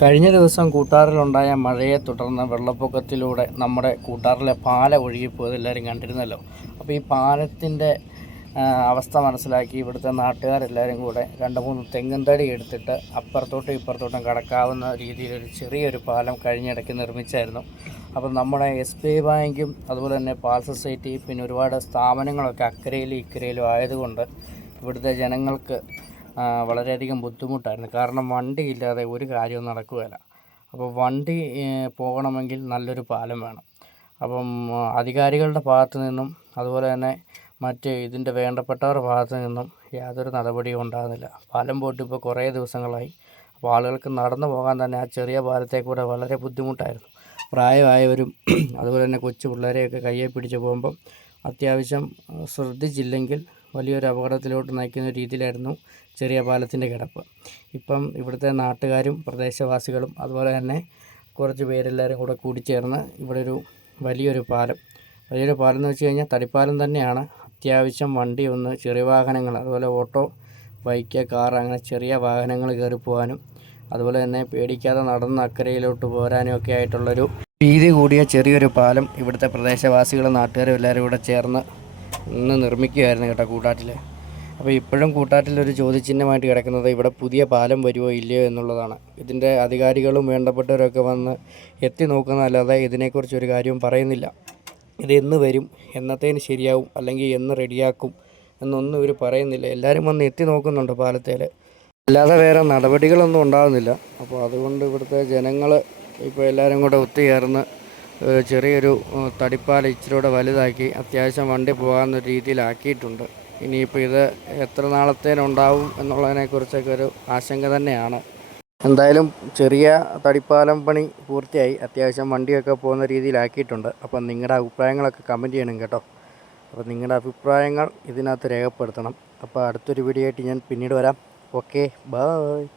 കഴിഞ്ഞ ദിവസം കൂട്ടാറിലുണ്ടായ മഴയെ തുടർന്ന് വെള്ളപ്പൊക്കത്തിലൂടെ നമ്മുടെ കൂട്ടാറിലെ പാല ഒഴുകിപ്പോയത് എല്ലാവരും കണ്ടിരുന്നല്ലോ. അപ്പോൾ ഈ പാലത്തിന്റെ അവസ്ഥ മനസ്സിലാക്കി ഇവിടുത്തെ നാട്ടുകാരെല്ലാവരും കൂടെ രണ്ട് മൂന്ന് തെങ്ങും തടി എടുത്തിട്ട് അപ്പുറത്തോട്ടും ഇപ്പുറത്തോട്ടും കടക്കാവുന്ന രീതിയിലൊരു ചെറിയൊരു പാലം കഴിഞ്ഞിടയ്ക്ക് നിർമ്മിച്ചായിരുന്നു. അപ്പം നമ്മുടെ എസ് ബി ഐ ബാങ്കും അതുപോലെ തന്നെ പാൽ സൊസൈറ്റി പിന്നെ ഒരുപാട് സ്ഥാപനങ്ങളൊക്കെ അക്കരയിലും ഇക്കരയിലും ആയതുകൊണ്ട് ഇവിടുത്തെ ജനങ്ങൾക്ക് വളരെയധികം ബുദ്ധിമുട്ടായിരുന്നു. കാരണം വണ്ടി ഇല്ലാതെ ഒരു കാര്യവും നടക്കുകയില്ല. അപ്പോൾ വണ്ടി പോകണമെങ്കിൽ നല്ലൊരു പാലം വേണം. അപ്പം അധികാരികളുടെ ഭാഗത്തു നിന്നും അതുപോലെ തന്നെ മറ്റ് ഇതിന്റെ വേണ്ടപ്പെട്ടവരുടെ ഭാഗത്തു നിന്നും യാതൊരു നടപടിയും ഉണ്ടാകുന്നില്ല. പാലം പോയിട്ട് കുറേ ദിവസങ്ങളായി. അപ്പോൾ ആളുകൾക്ക് നടന്നു പോകാൻ തന്നെ ആ ചെറിയ പാലത്തെ കൂടെ വളരെ ബുദ്ധിമുട്ടായിരുന്നു. പ്രായമായവരും അതുപോലെ തന്നെ കൊച്ചു പിള്ളേരെയൊക്കെ കയ്യെ പിടിച്ച് പോകുമ്പം അത്യാവശ്യം ശ്രദ്ധിച്ചില്ലെങ്കിൽ വലിയൊരു അപകടത്തിലോട്ട് നയിക്കുന്ന രീതിയിലായിരുന്നു ചെറിയ പാലത്തിന്റെ കിടപ്പ്. ഇപ്പം ഇവിടുത്തെ നാട്ടുകാരും പ്രദേശവാസികളും അതുപോലെ തന്നെ കുറച്ച് പേരെല്ലാവരും കൂടെ കൂടിച്ചേർന്ന് ഇവിടെ ഒരു വലിയൊരു പാലം. വലിയൊരു പാലം എന്ന് വെച്ച് കഴിഞ്ഞാൽ തടിപ്പാലം തന്നെയാണ്. അത്യാവശ്യം വണ്ടി ഒന്ന് ചെറിയ വാഹനങ്ങൾ അതുപോലെ ഓട്ടോ ബൈക്ക് കാർ അങ്ങനെ ചെറിയ വാഹനങ്ങൾ കയറി പോകാനും അതുപോലെ തന്നെ പേടിക്കാതെ നടന്ന് അക്കരയിലോട്ട് പോരാനും ഒക്കെ ആയിട്ടുള്ളൊരു വീതി കൂടിയ ചെറിയൊരു പാലം ഇവിടുത്തെ പ്രദേശവാസികളും നാട്ടുകാരും എല്ലാവരും കൂടെ ചേർന്ന് ഇന്ന് നിർമ്മിക്കുകയായിരുന്നു കേട്ടോ കൂട്ടാറ്റിൽ അപ്പോൾ ഇപ്പോഴും കൂട്ടാറ്റിൽ ഒരു ചോദ്യചിഹ്നമായിട്ട് കിടക്കുന്നത് ഇവിടെ പുതിയ പാലം വരുമോ ഇല്ലയോ എന്നുള്ളതാണ്. ഇതിന്റെ അധികാരികളും വേണ്ടപ്പെട്ടവരൊക്കെ വന്ന് എത്തി നോക്കുന്നതല്ലാതെ ഇതിനെക്കുറിച്ച് ഒരു കാര്യവും പറയുന്നില്ല. ഇത് എന്ന് വരും എന്നത്തേന് ശരിയാവും അല്ലെങ്കിൽ എന്ന് റെഡിയാക്കും എന്നൊന്നും ഇവർ പറയുന്നില്ല. എല്ലാവരും വന്ന് എത്തി നോക്കുന്നുണ്ട് പാലത്തേൽ അല്ലാതെ വേറെ നടപടികളൊന്നും ഉണ്ടാകുന്നില്ല അപ്പോൾ അതുകൊണ്ട് ഇവിടുത്തെ ജനങ്ങൾ ഇപ്പോൾ എല്ലാവരും കൂടെ ഒത്തുചേർന്ന് ചെറിയൊരു തടിപ്പാൽ ഇച്ചിരൂടെ വലുതാക്കി അത്യാവശ്യം വണ്ടി പോകാവുന്ന രീതിയിലാക്കിയിട്ടുണ്ട്. ഇനിയിപ്പോൾ ഇത് എത്ര നാളത്തേനുണ്ടാവും എന്നുള്ളതിനെക്കുറിച്ചൊക്കെ ഒരു ആശങ്ക തന്നെയാണ്. എന്തായാലും ചെറിയ തടിപ്പാലം പണി പൂർത്തിയായി. അത്യാവശ്യം വണ്ടിയൊക്കെ പോകുന്ന രീതിയിലാക്കിയിട്ടുണ്ട്. അപ്പം നിങ്ങളുടെ അഭിപ്രായങ്ങളൊക്കെ കമന്റ് ചെയ്യണം കേട്ടോ. അപ്പോൾ നിങ്ങളുടെ അഭിപ്രായങ്ങൾ ഇതിനകത്ത് രേഖപ്പെടുത്തണം. അപ്പോൾ അടുത്തൊരു വീഡിയോ ആയിട്ട് ഞാൻ പിന്നീട് വരാം. Okay bye